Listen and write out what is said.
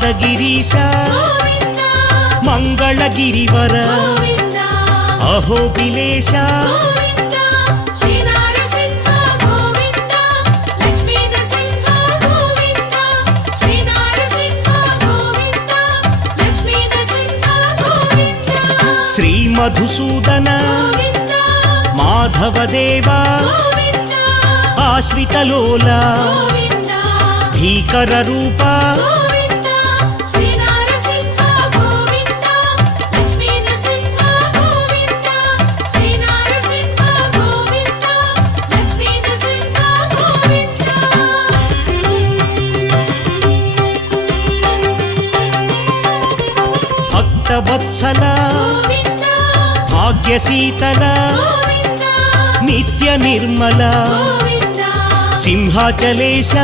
యాదగిరీశ మంగళగిరివర అహోబిలేశ శ్రీ మధుసూదన మాధవదేవ ఆశ్రితలోల భీకర రూప భక్తవత్సల భాగ్యశీతల నిత్య నిర్మల సింహాచలేశ